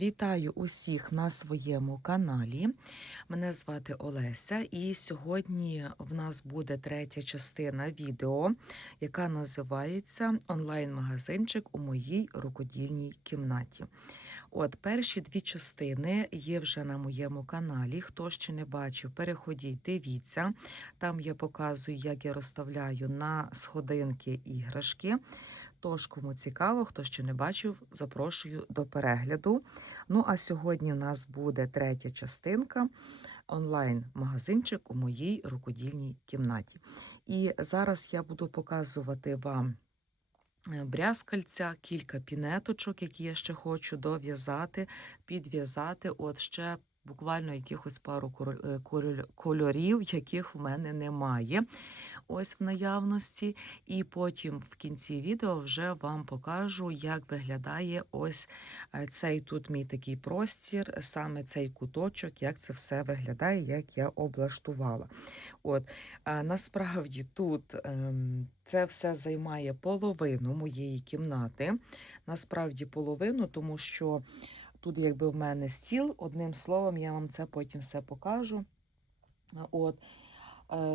Вітаю усіх на своєму каналі. Мене звати Олеся, і сьогодні в нас буде третя частина відео, яка називається Онлайн-магазинчик у моїй рукодільній кімнаті. От перші дві частини є вже на моєму каналі. Хто ще не бачив, переходіть, дивіться. Там я показую, як я розставляю на сходинки іграшки. Тож, кому цікаво, хто ще не бачив, запрошую до перегляду. Ну а сьогодні в нас буде третя частинка онлайн-магазинчик у моїй рукодільній кімнаті. І зараз я буду показувати вам е, брязкальця, кілька пінеточок, які я ще хочу дов'язати, підв'язати. От ще буквально якихось пару е, кольор- кольорів, яких в мене немає. Ось в наявності. І потім в кінці відео вже вам покажу, як виглядає ось е, цей тут мій такий простір, саме цей куточок, як це все виглядає, як я облаштувала. От насправді тут ем, це все займає половину моєї кімнати. Насправді половину, тому що тут, якби в мене стіл, одним словом, я вам це потім все покажу. От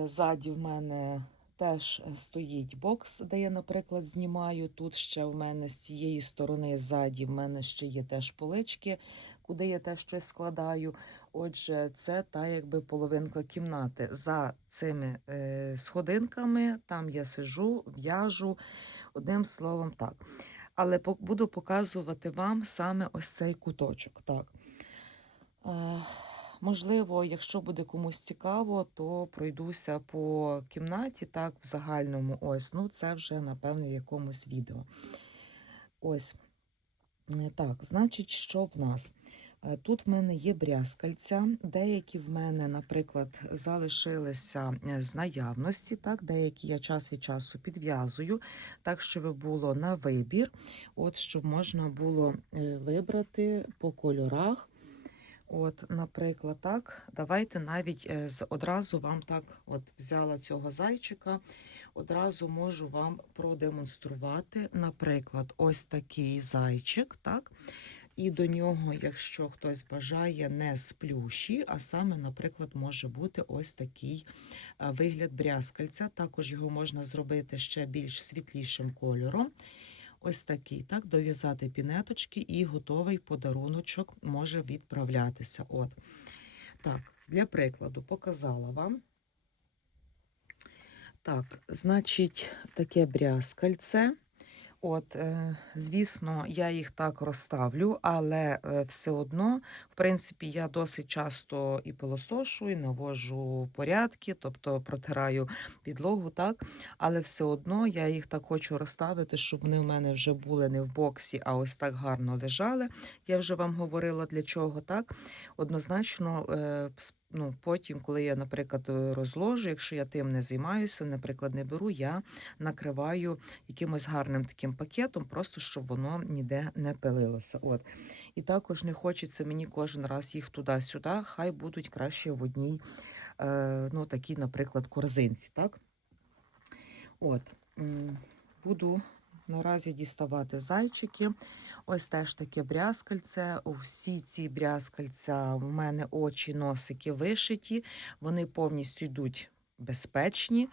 Ззаді в мене теж е, стоїть бокс, де я, наприклад, знімаю. Тут ще в мене з цієї сторони ззаді в мене ще є теж полички, куди я теж щось складаю. Отже, це та якби половинка кімнати. За цими е, сходинками там я сижу, в'яжу, одним словом, так. Але буду показувати вам саме ось цей куточок. Так. Е, Можливо, якщо буде комусь цікаво, то пройдуся по кімнаті, так, в загальному. Ось, ну це вже, напевне, в якомусь відео. Ось. Е, Так, значить, що в нас? Е, Тут в мене є брязкальця, деякі в мене, наприклад, залишилися е, з наявності, так, деякі я час від часу підв'язую, так, щоб було на вибір, от, щоб можна було вибрати по кольорах. От, наприклад, так, давайте навіть е, одразу вам так от взяла цього зайчика, одразу можу вам продемонструвати, наприклад, ось такий зайчик, так, і до нього, якщо хтось бажає, не з а саме, наприклад, може бути ось такий е, вигляд брязкальця. Також його можна зробити ще більш світлішим кольором. Ось такий, так, дов'язати пінеточки і готовий подаруночок може відправлятися. От. Так, для прикладу показала вам. Так, значить, таке брязкальце. От, е, звісно, я їх так розставлю, але е, все одно, в принципі, я досить часто і пилосошу, і навожу порядки, тобто протираю підлогу, так. Але все одно я їх так хочу розставити, щоб вони в мене вже були не в боксі, а ось так гарно лежали. Я вже вам говорила для чого, так. Однозначно, е, ну, потім, коли я, наприклад, е, розложу, якщо я тим не займаюся, наприклад, не беру, я накриваю якимось гарним таким пакетом, просто щоб воно ніде не пилилося. От. І також не хочеться мені кожен раз їх туди-сюди, хай будуть краще в одній, е, ну, такій, наприклад, корзинці. Так? От. Буду наразі діставати зайчики. Ось теж таке брязкальце. Усі ці брязкальця в мене очі, носики вишиті, вони повністю йдуть безпечні.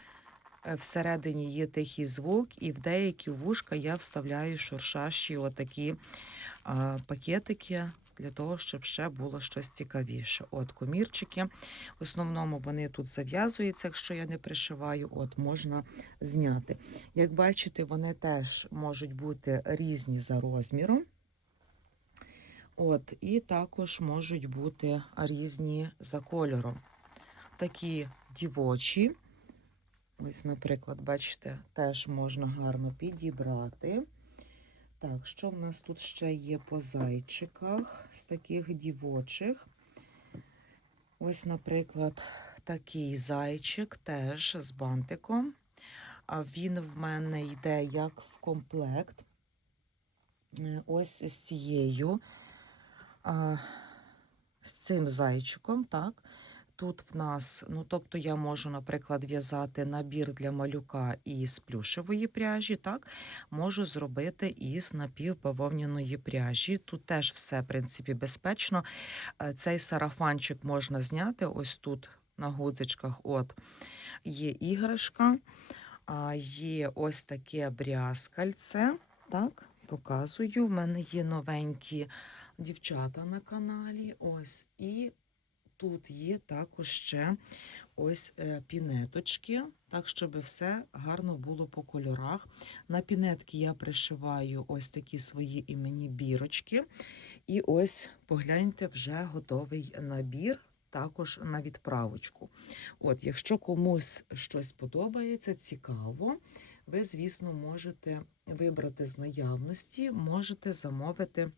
Е, Всередині є тихий звук, і в деякі вушка я вставляю шуршащі отакі пакетики для того, щоб ще було щось цікавіше. От комірчики. В основному вони тут зав'язуються, якщо я не пришиваю, от можна зняти. Як бачите, вони теж можуть бути різні за розміром. От, і також можуть бути різні за кольором. Такі дівочі. Ось, наприклад, бачите, теж можна гарно підібрати. Так, що в нас тут ще є по зайчиках з таких дівочих? Ось, наприклад, такий зайчик теж з бантиком. А він в мене йде як в комплект. Е, Ось з цією, з цим зайчиком, так. Тут в нас, ну тобто я можу, наприклад, в'язати набір для малюка із плюшевої пряжі, так, можу зробити із напівбавовняної пряжі. Тут теж все, в принципі, безпечно. Е, Цей сарафанчик можна зняти ось тут на гудзичках. От є іграшка, є ось таке брязкальце. Так, показую. В мене є новенькі дівчата на каналі. Ось. І тут є також ще ось е, пінеточки, так, щоб все гарно було по кольорах. На пінетки я пришиваю ось такі свої іменні бірочки. І ось погляньте, вже готовий набір. Також на відправочку. От, якщо комусь щось подобається, цікаво, ви, звісно, можете вибрати з наявності, можете замовити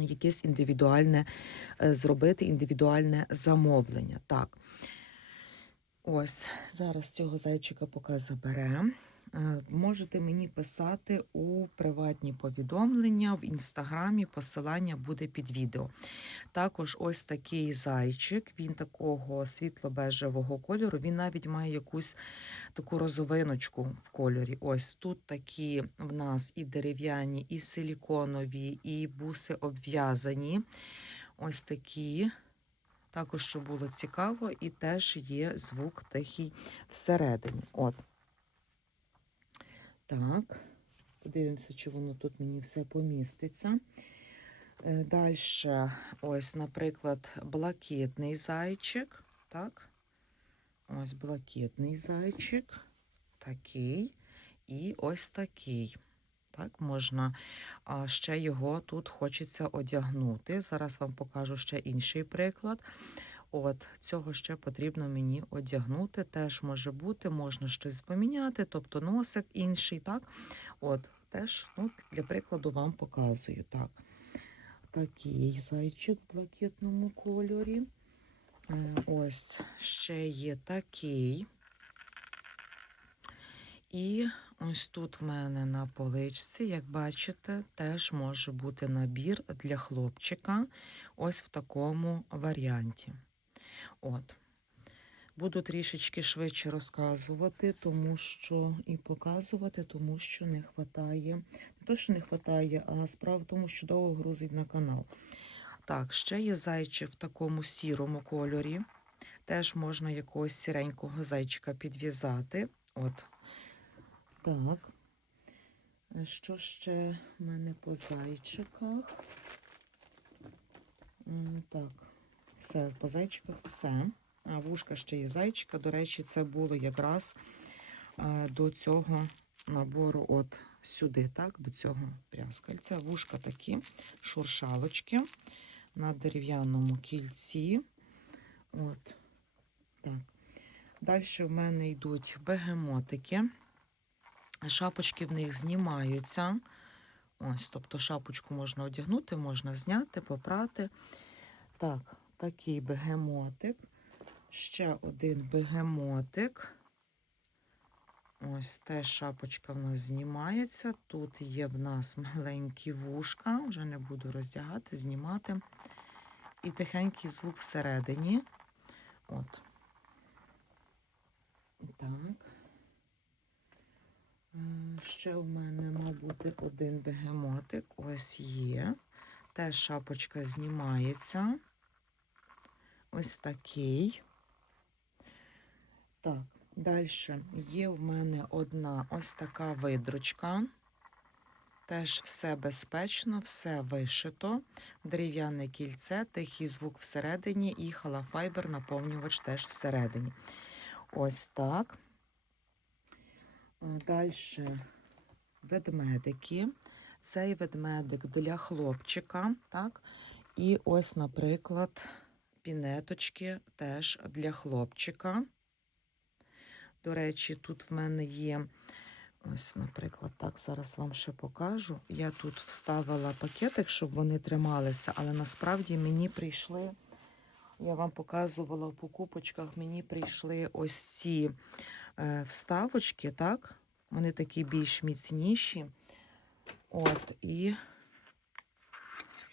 якесь індивідуальне, е, зробити індивідуальне замовлення. Так. Ось, зараз цього зайчика поки заберемо. Е, Можете мені писати у приватні повідомлення в інстаграмі. Посилання буде під відео. Також ось такий зайчик, він такого світло-бежевого кольору. Він навіть має якусь таку розовиночку в кольорі. Ось тут такі в нас і дерев'яні, і силіконові, і буси обв'язані. Ось такі. Також, що було цікаво, і теж є звук тихий всередині. От. Так, подивимося, чи воно тут мені все поміститься. Далі, ось, наприклад, блакитний зайчик. Так. Ось блакитний зайчик. Такий. І ось такий. Так, можна а ще його тут хочеться одягнути. Зараз вам покажу ще інший приклад. От, цього ще потрібно мені одягнути. Теж може бути, можна щось поміняти, тобто носик інший. так. От, теж ну, для прикладу вам показую. так. Такий зайчик в блакитному кольорі. Ось ще є такий. І ось тут в мене на поличці, як бачите, теж може бути набір для хлопчика. Ось в такому варіанті. От. Буду трішечки швидше розказувати, тому що і показувати, тому що не вистачає. Не то, що не вистачає, а справа в тому, що довго грузить на канал. Так, ще є зайчик в такому сірому кольорі. Теж можна якогось сіренького зайчика підв'язати. От. Так. Що ще в мене по зайчиках? Так, все, по зайчиках все. Вушка ще є зайчика. До речі, це було якраз е, до цього набору от сюди, так, до цього пряскальця. Вушка такі, шуршалочки на дерев'яному кільці. От. Так. Далі в мене йдуть бегемотики. Шапочки в них знімаються. Ось, тобто шапочку можна одягнути, можна зняти, попрати. Так, такий бегемотик. Ще один бегемотик. Ось теж шапочка в нас знімається. Тут є в нас маленькі вушка, вже не буду роздягати, знімати. І тихенький звук всередині. От. Так. Е, Ще в мене, мав бути один бегемотик. Ось є. Теж шапочка знімається. Ось такий. Так, далі є в мене одна ось така видручка. Теж все безпечно, все вишито. Дерев'яне кільце, тихий звук всередині і халафайбер наповнювач теж всередині. Ось так. Далі ведмедики. Цей ведмедик для хлопчика. так? І ось, наприклад, пінеточки теж для хлопчика. До речі, тут в мене є, ось, наприклад, так, зараз вам ще покажу. Я тут вставила пакетик, щоб вони трималися, але насправді мені прийшли, я вам показувала в покупочках, мені прийшли ось ці е, вставочки, так? Вони такі більш міцніші. От, і,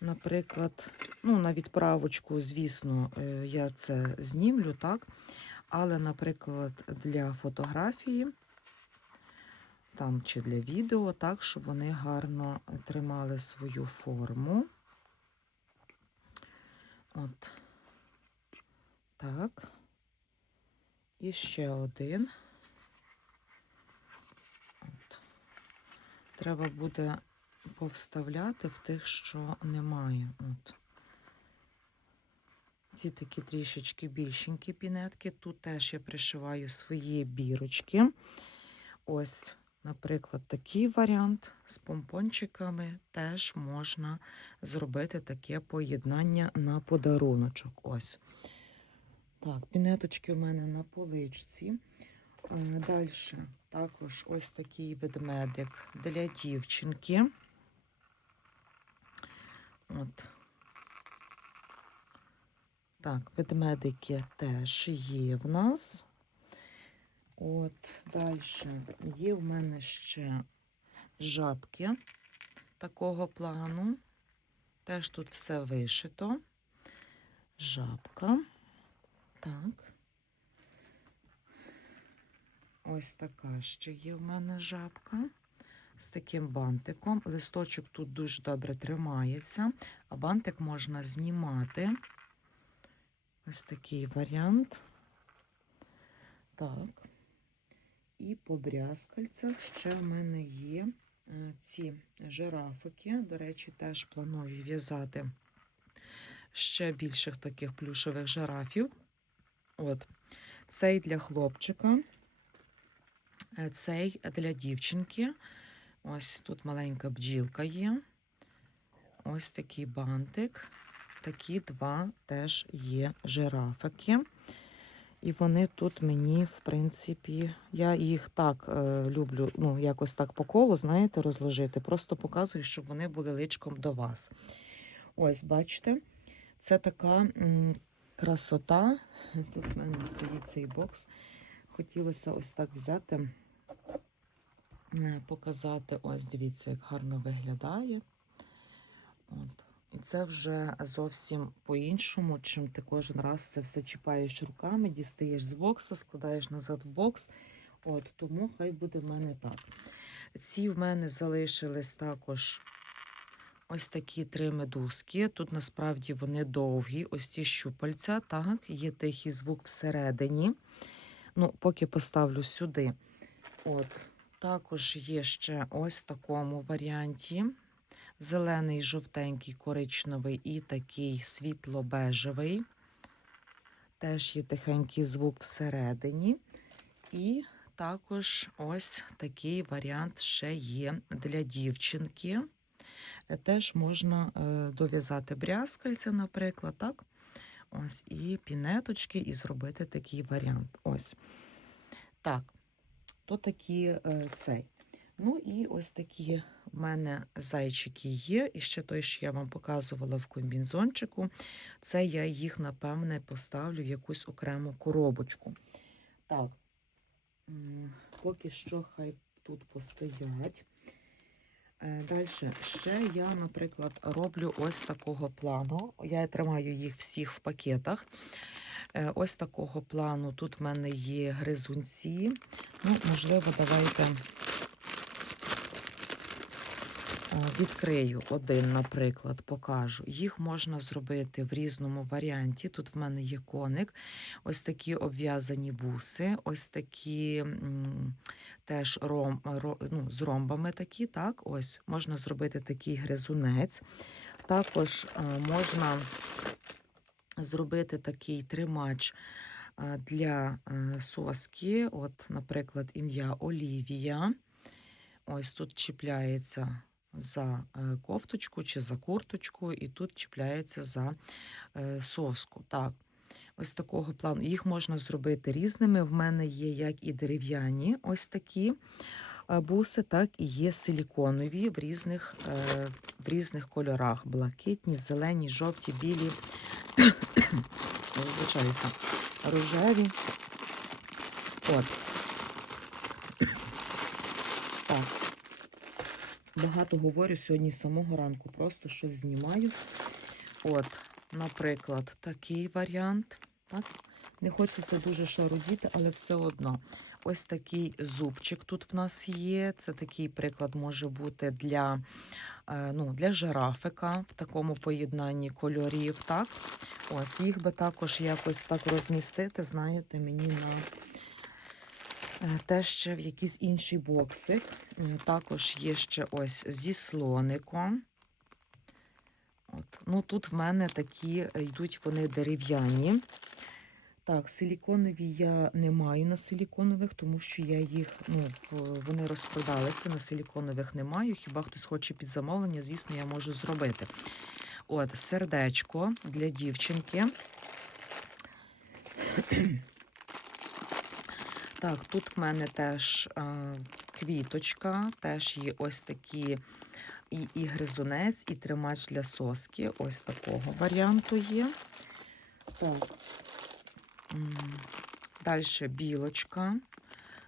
наприклад, Ну, на відправочку, звісно, е, я це знімлю, так? Але, наприклад, для фотографії там чи для відео, так, щоб вони гарно тримали свою форму. От. Так. І ще один. От. Треба буде повставляти в тих, що немає. От. Ці такі трішечки більшенькі пінетки. Тут теж я пришиваю свої бірочки. Ось, наприклад, такий варіант з помпончиками теж можна зробити таке поєднання на подаруночок. Ось. Так, пінеточки у мене на поличці. Далі також ось такий ведмедик для дівчинки. От. Так, ведмедики теж є в нас. От, далі є в мене ще жабки такого плану. Теж тут все вишито. Жабка. Так. Ось така ще є в мене жабка з таким бантиком. Листочок тут дуже добре тримається, а бантик можна знімати. Ось такий варіант. Так. І по брязкальцях ще в мене є е, ці жирафики. До речі, теж планую в'язати ще більших таких плюшевих жирафів. От. Цей для хлопчика, е, цей для дівчинки. Ось тут маленька бджілка є. Ось такий бантик. Такі два теж є жирафики. І вони тут мені, в принципі, я їх так е, люблю, ну, якось так по колу, знаєте, розложити. Просто показую, щоб вони були личком до вас. Ось, бачите, це така красота. Тут в мене стоїть цей бокс. Хотілося ось так взяти, показати. Ось, дивіться, як гарно виглядає. От. І це вже зовсім по-іншому, чим ти кожен раз це все чіпаєш руками, дістаєш з бокса, складаєш назад в бокс. От, Тому хай буде в мене так. Ці в мене залишились також ось такі три медузки. Тут насправді вони довгі, ось ці щупальця. Так, є тихий звук всередині. Ну, Поки поставлю сюди. От, Також є ще ось в такому варіанті зелений, жовтенький, коричневий і такий світло-бежевий. Теж є тихенький звук всередині. І також ось такий варіант ще є для дівчинки. Теж можна е, дов'язати брязкальця, наприклад, так? Ось, і пінеточки, і зробити такий варіант. Ось. Так, то такі е, цей. Ну і ось такі в мене зайчики є. І ще той, що я вам показувала в комбінзончику, це я їх, напевне, поставлю в якусь окрему коробочку. Так, поки що хай тут постоять. Далі, ще я, наприклад, роблю ось такого плану. Я тримаю їх всіх в пакетах. Е, ось такого плану. Тут в мене є гризунці. Ну, можливо, давайте Відкрию один, наприклад, покажу. Їх можна зробити в різному варіанті. Тут в мене є коник, ось такі обв'язані буси, ось такі теж ром, ну, з ромбами такі. так, ось Можна зробити такий гризунець. Також можна зробити такий тримач для соски. От, Наприклад, ім'я Олівія. Ось тут чіпляється за е, кофточку чи за курточку, і тут чіпляється за е, соску. Так, ось такого плану. Їх можна зробити різними. В мене є як і дерев'яні ось такі е, буси, так і є силіконові в різних в різних кольорах: блакитні, зелені, жовті, білі, вибачаюся, рожеві. От. Так. Багато говорю сьогодні з самого ранку, просто щось знімаю. От, наприклад, такий варіант. Так? Не хочеться дуже шарудіти, але все одно. Ось такий зубчик тут в нас є. Це такий приклад може бути для, ну, для жирафика в такому поєднанні кольорів. Так? Ось їх би також якось так розмістити, знаєте, мені на е, те ще в якийсь інший боксик. Також є ще ось зі слоником. От. Ну, тут в мене такі е, йдуть вони дерев'яні. Так, силіконові я не маю на силіконових, тому що я їх, ну, вони розпродалися, на силіконових не маю. Хіба хтось хоче під замовлення, звісно, я можу зробити. От, сердечко для дівчинки. Так, тут в мене теж а, квіточка, теж є ось такі і, і гризунець, і тримач для соски. Ось такого варіанту є. Так. Далі білочка,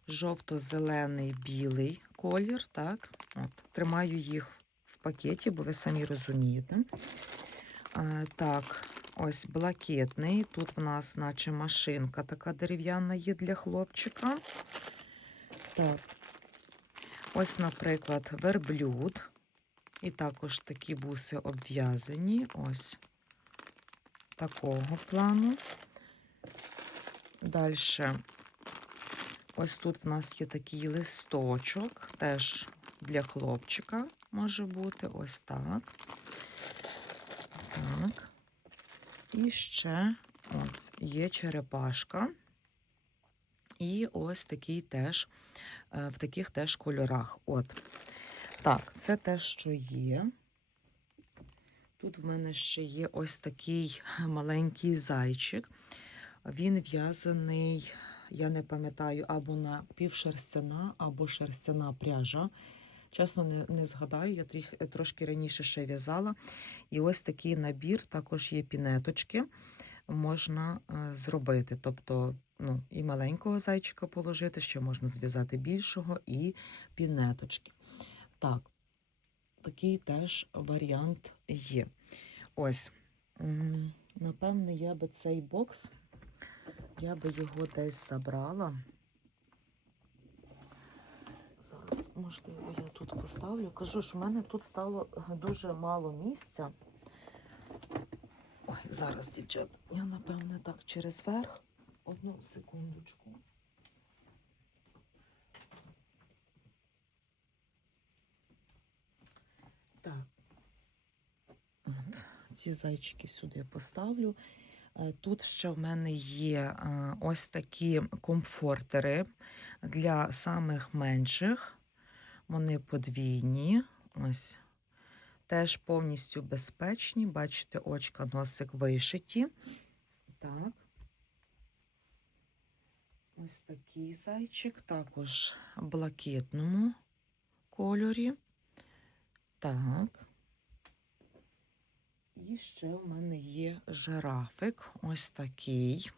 жовто-зелений білий колір. Так, от, тримаю їх в пакеті, бо ви самі розумієте. А, так, ось блакитний. Тут в нас, наче машинка така дерев'яна є для хлопчика. Так. Ось, наприклад, верблюд. І також такі буси обв'язані. Ось такого плану. Далі, ось тут в нас є такий листочок, теж для хлопчика може бути. Ось так. Так. І ще от, є черепашка. І ось такий теж, е, в таких теж кольорах. От. Так, це те, що є. Тут в мене ще є ось такий маленький зайчик. Він в'язаний, я не пам'ятаю, або на півшерстяна, або шерстяна пряжа. Чесно, не, не згадаю, я тріх, трошки раніше ще в'язала. І ось такий набір, також є пінеточки, можна е, зробити. Тобто, ну, і маленького зайчика положити, ще можна зв'язати більшого, і пінеточки. Так, такий теж варіант є. Ось, напевне, я би цей бокс, я би його десь забрала. Зараз, можливо, я тут поставлю. Кажу, що в мене тут стало дуже мало місця. Ой, зараз, дівчат, я, напевне, так через верх. Одну секундочку. Так. От, ці зайчики сюди поставлю. Е, Тут ще в мене є е, ось такі комфортери для самих менших. Вони подвійні. Ось. Теж повністю безпечні. Бачите, очка, носик вишиті. Так. Ось такий зайчик, також в блакитному кольорі. Так. І ще в мене є жирафик, ось такий.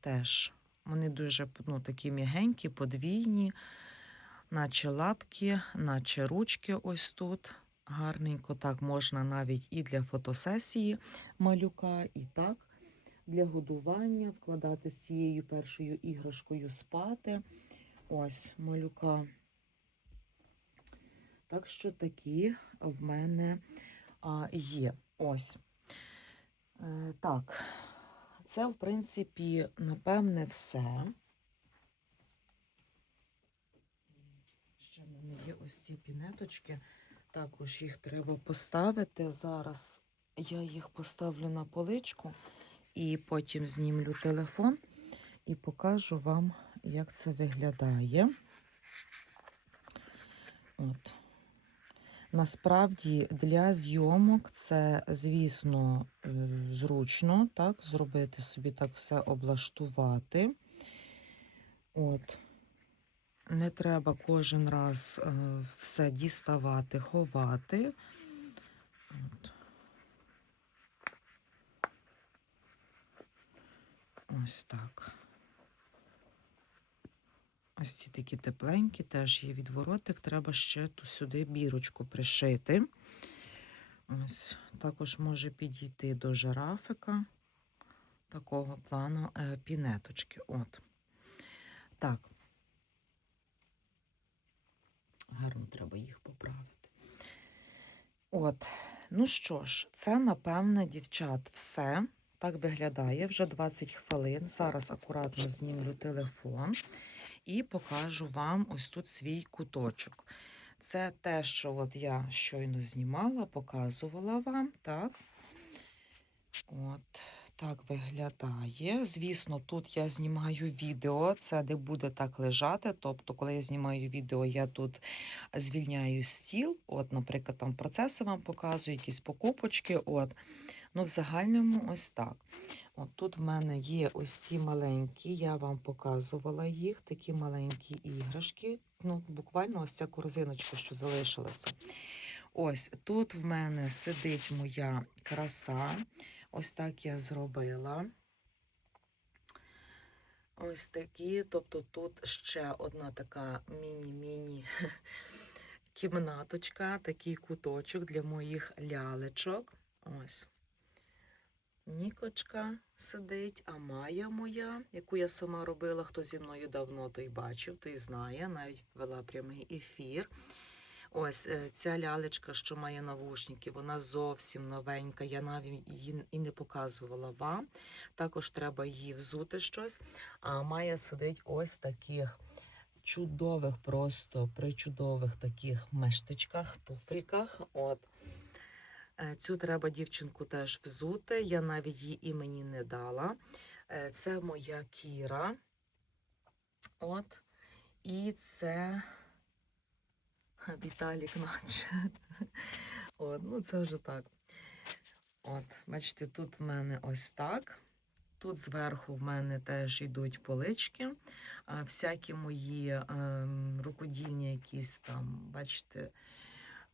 Теж вони дуже ну, такі м'ягенькі, подвійні, наче лапки, наче ручки ось тут. Гарненько так можна навіть і для фотосесії малюка, і так для годування, вкладати з цією першою іграшкою спати. Ось малюка. Так що такі в мене є. Ось. Е, так, це, в принципі, напевне, все. Ще в мене є ось ці пінеточки. Також їх треба поставити. Зараз я їх поставлю на поличку і потім знімлю телефон і покажу вам, як це виглядає. От. Насправді для зйомок це, звісно, е, зручно, так, зробити собі так все облаштувати. От. Не треба кожен раз е, все діставати, ховати. От. Ось так. Ось ці такі тепленькі, теж є відворотик. Треба ще ту сюди бірочку пришити. Ось також може підійти до жирафика такого плану е, пінеточки. От. Так. Гарно треба їх поправити. От. Ну що ж, це, напевне, дівчат, все. Так виглядає вже 20 хвилин. Зараз акуратно знімлю телефон і покажу вам ось тут свій куточок. Це те, що от я щойно знімала, показувала вам, так? От, так виглядає. Звісно, тут я знімаю відео, це не буде так лежати. Тобто, коли я знімаю відео, я тут звільняю стіл. От, наприклад, там процеси вам показую, якісь покупочки. От. Ну, в загальному ось так. От тут в мене є ось ці маленькі, я вам показувала їх, такі маленькі іграшки. Ну, буквально ось ця корзиночка, що залишилася. Ось тут в мене сидить моя краса. Ось так я зробила. Ось такі. Тобто тут ще одна така міні-міні кімнаточка, такий куточок для моїх лялечок. Ось. Нікочка сидить, а Майя моя, яку я сама робила, хто зі мною давно той бачив, той знає, навіть вела прямий ефір. Ось е, ця лялечка, що має навушники, вона зовсім новенька. Я навіть її і не показувала вам. Також треба її взути щось. А Майя сидить ось таких чудових, просто причудових таких мештичках, туфельках. От. Е, Цю треба дівчинку теж взути. Я навіть її імені не дала. Е, Це моя Кіра. От. І це Віталік наче. От, ну це вже так. От, бачите, тут в мене ось так. Тут зверху в мене теж йдуть полички. Всякі мої ем, рукодільні якісь там, бачите,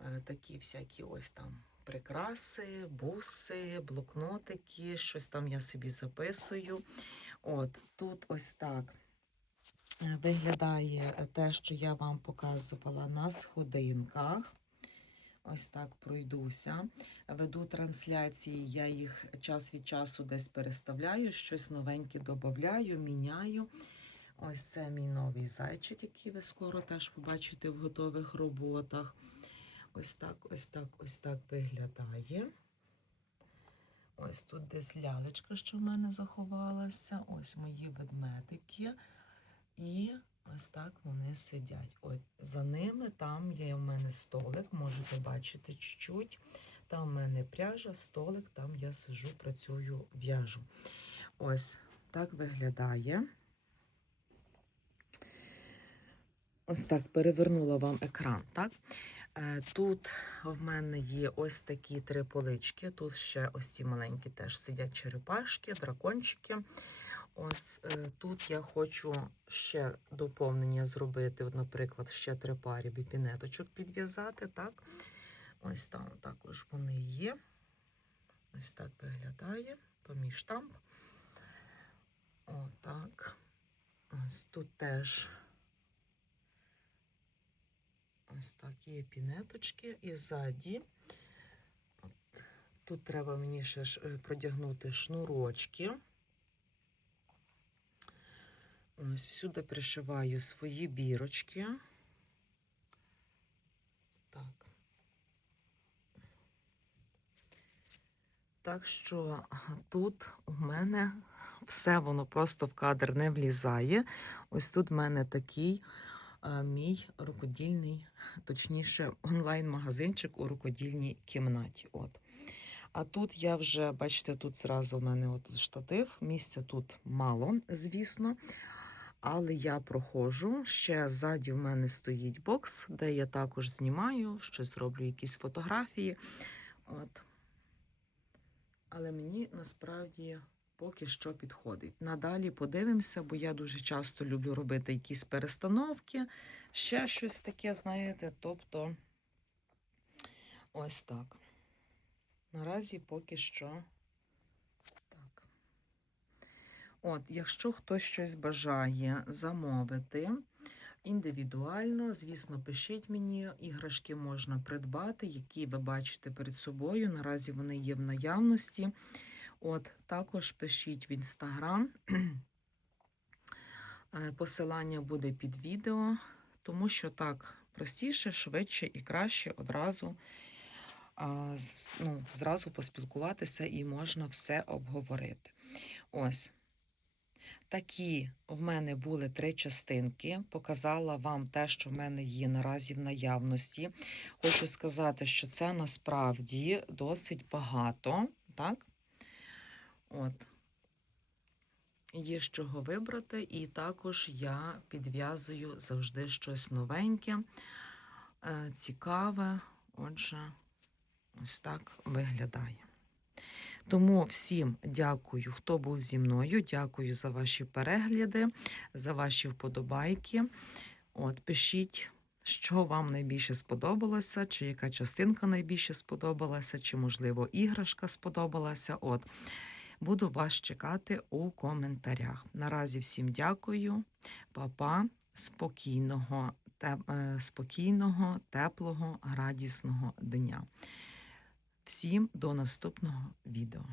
е, такі всякі ось там прикраси, буси, блокнотики, щось там я собі записую. От, тут ось так е, виглядає те, що я вам показувала на сходинках. Ось так пройдуся. Веду трансляції, я їх час від часу десь переставляю, щось новеньке додаю, міняю. Ось це мій новий зайчик, який ви скоро теж побачите в готових роботах. Ось так, ось так, ось так виглядає. Ось тут десь лялечка, що в мене заховалася. Ось мої ведмедики. І ось так вони сидять. От за ними там є в мене столик, можете бачити чуть-чуть. Там в мене пряжа, столик, там я сижу, працюю, в'яжу. Ось так виглядає. Ось так перевернула вам екран, так? Е, Тут в мене є ось такі три полички. Тут ще ось ці маленькі теж сидять черепашки, дракончики. Ось е, тут я хочу ще доповнення зробити. От, наприклад, ще три парі біпінеточок підв'язати. так? Ось там також вони є. Ось так виглядає. То мій штамп. Отак. Ось тут теж ось так є пінеточки. І ззаді. Тут треба мені ще е, продягнути шнурочки. Ось всюди пришиваю свої бірочки. Так. Так що тут у мене все воно просто в кадр не влізає. Ось тут в мене такий мій рукодільний, точніше, онлайн-магазинчик у рукодільній кімнаті. От. А тут я вже, бачите, тут зразу в мене от штатив. Місця тут мало, звісно. Але я проходжу. Ще ззаді в мене стоїть бокс, де я також знімаю, щось роблю, якісь фотографії. От. Але мені насправді поки що підходить. Надалі подивимося, бо я дуже часто люблю робити якісь перестановки, ще щось таке, знаєте. Тобто, ось так. Наразі поки що. От, якщо хтось щось бажає замовити, індивідуально. Звісно, пишіть мені, іграшки можна придбати, які ви бачите перед собою. Наразі вони є в наявності. От, також пишіть в інстаграм. Е, Посилання буде під відео, тому що так простіше, швидше і краще одразу ну, зразу поспілкуватися і можна все обговорити. Ось. Такі в мене були три частинки. Показала вам те, що в мене є наразі в наявності. Хочу сказати, що це насправді досить багато, так? От. Є з чого вибрати, і також я підв'язую завжди щось новеньке, е, цікаве. Отже, ось так виглядає. Тому всім дякую, хто був зі мною. Дякую за ваші перегляди, за ваші вподобайки. От, пишіть, що вам найбільше сподобалося, чи яка частинка найбільше сподобалася, чи, можливо, іграшка сподобалася. От, буду вас чекати у коментарях. Наразі всім дякую, Па-па, спокійного, те- е, спокійного, теплого, радісного дня. Всім до наступного відео.